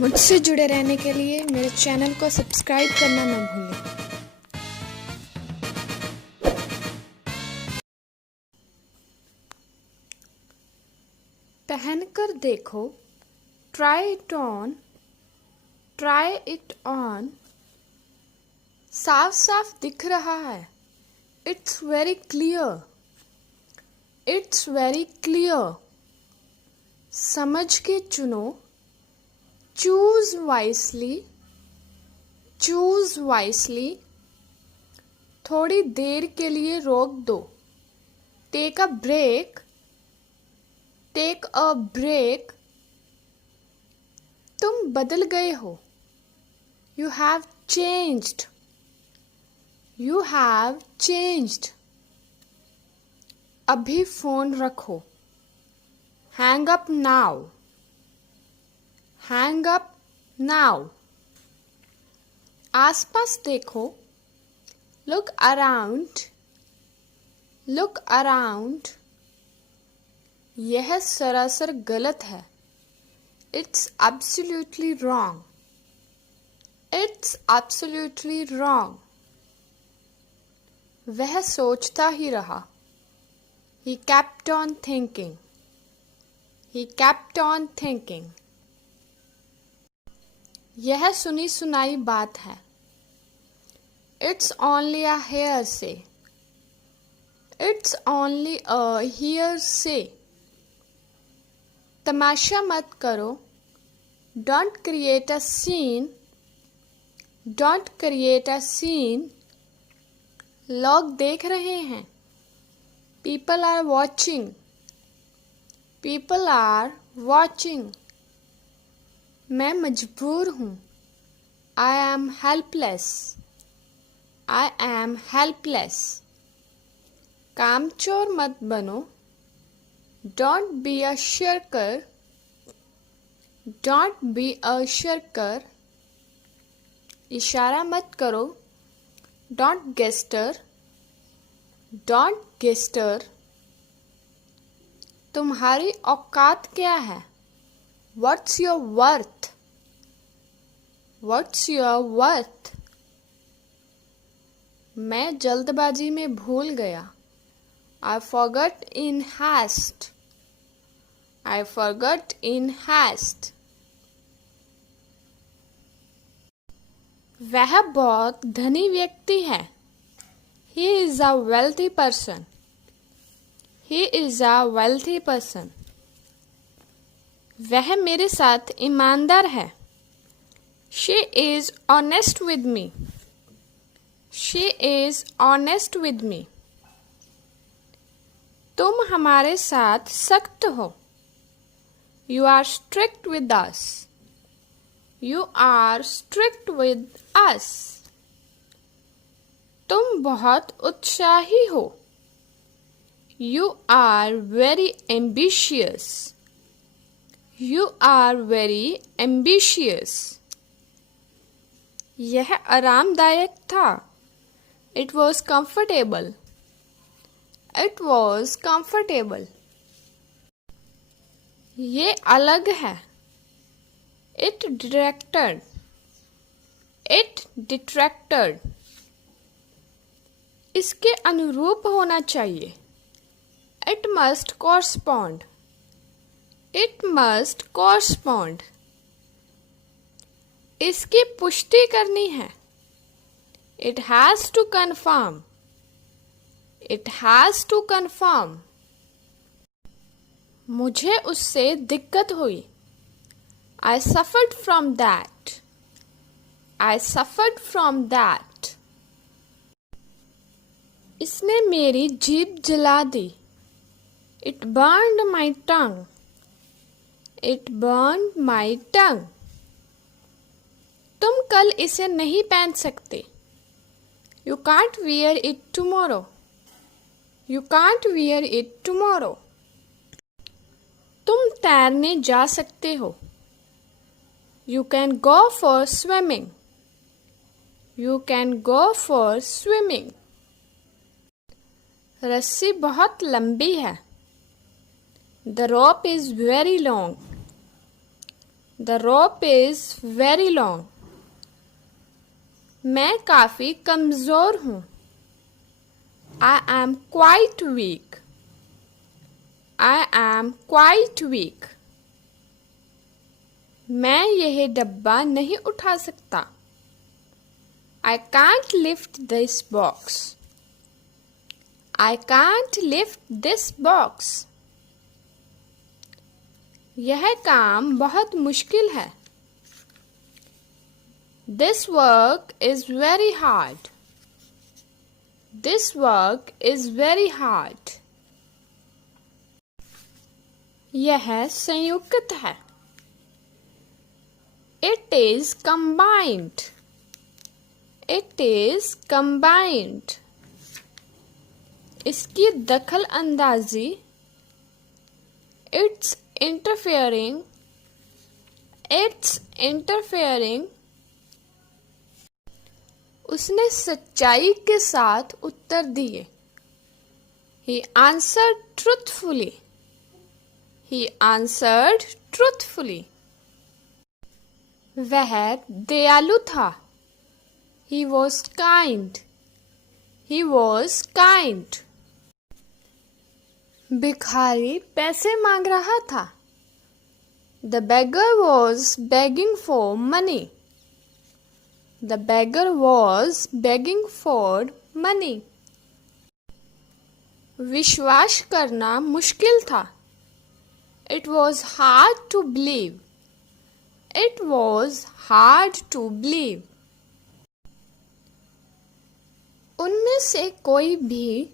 मुझसे जुड़े रहने के लिए मेरे चैनल को सब्सक्राइब करना न भूलें। पहनकर देखो, try it on, try it on. साफ साफ दिख रहा है, it's very clear, it's very clear. समझ के चुनो, चूज वाइसली, चूज वाइसली। थोड़ी देर के लिए रोक दो, take a break, take a break. तुम बदल गए हो, you have changed, you have changed. अभी फोन रखो, hang up now, hang up now. आसपास देखो, लुक अराउंड, लुक अराउंड। यह सरासर गलत है, it's absolutely wrong, it's absolutely wrong. वह सोचता ही रहा, he kept on thinking, he kept on thinking। यह सुनी सुनाई बात है, it's only a hearsay, it's only a hearsay। तमाशा मत करो, don't create a scene, don't create a scene। लोग देख रहे हैं, people are watching, people are watching। मैं मजबूर हूँ, I am helpless, I am helpless। कामचोर मत बनो, don't be a shirker, don't be a shirker। इशारा मत करो, don't gesture, don't gesture। तुम्हारी औकात क्या है, what's your worth, what's your worth। मैं जल्दबाजी में भूल गया, I forgot in haste, I forgot in haste। वह बहुत धनी व्यक्ति है, he is a wealthy person, he is a wealthy person। वह मेरे साथ ईमानदार है, she is honest with me, she is honest with me। तुम हमारे साथ सख्त हो, you are strict with us, you are strict with us। तुम बहुत उत्साही हो, you are very ambitious, you are very ambitious। यह आरामदायक था, it was comfortable, it was comfortable। ये अलग है, it detracted, it detracted। इसके अनुरूप होना चाहिए, it must correspond, it must correspond। इसकी पुष्टि करनी है, it has to confirm, it has to confirm। मुझे उससे दिक्कत हुई, I suffered from that, I suffered from that। इसने मेरी जीभ जला दी, it burned my tongue, it burned my tongue। तुम कल इसे नहीं पहन सकते, you can't wear it tomorrow, you can't wear it tomorrow। तुम तैरने जा सकते हो, you can go for swimming, you can go for swimming। रस्सी बहुत लंबी है, the rope is very long, The rope is very long. मैं काफी कमजोर हूँ. I am quite weak. I am quite weak. मैं यह डब्बा नहीं उठा सकता. I can't lift this box. I can't lift this box. यह काम बहुत मुश्किल है. This work is very hard. This work is very hard. यह संयुक्त है. It is combined. It is combined. इसकी दखल अंदाजी. It's interfering. It's interfering. उसने सच्चाई के साथ उत्तर दिए. He answered truthfully. He answered truthfully. वह दयालु था. He was kind. He was kind. भिखारी पैसे मांग रहा था. The beggar was begging for money. The beggar was begging for money. विश्वास करना मुश्किल था. It was hard to believe. It was hard to believe. उनमें से कोई भी,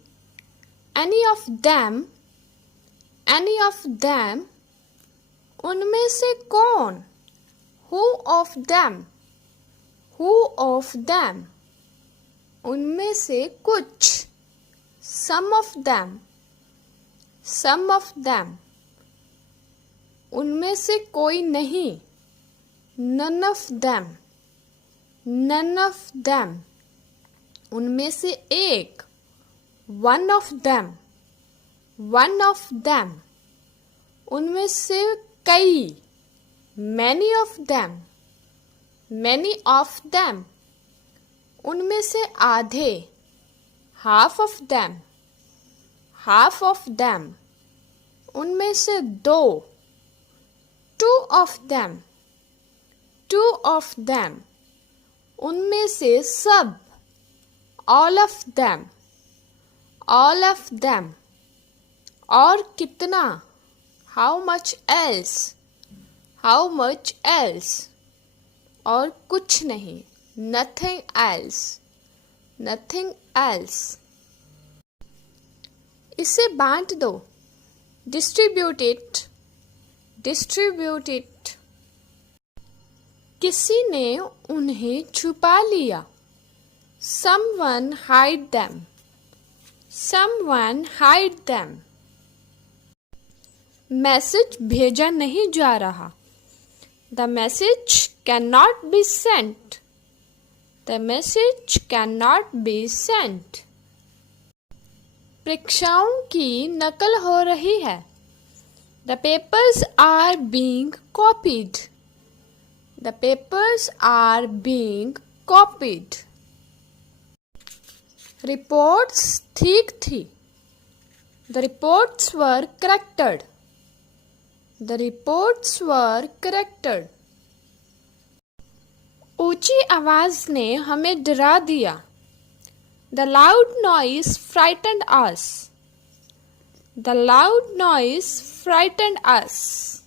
any of them, any of them, उनमें से कौन, who of them, who of them, उनमें से कुछ, some of them, some of them, उनमें से कोई नहीं, none of them, none of them, उनमें से एक, one of them, one of them, उनमें से कई, many of them, many of them, उनमें से आधे, half of them, half of them, उनमें से दो, two of them, two of them, उनमें से सब, all of them, all of them, और कितना, how much else, how much else, और कुछ नहीं, nothing else, nothing else. इसे बांट दो. Distribute it, distribute it. किसी ने उन्हें छुपा लिया. Someone hide them. Someone hide them. Message भेजा नहीं जा रहा. The message cannot be sent. The message cannot be sent. परीक्षाओं की नकल हो रही है. The papers are being copied. The papers are being copied. Reports ठीक थी. The reports were corrected. The reports were corrected. ऊंची आवाज ने हमें डरा दिया. The loud noise frightened us. The loud noise frightened us.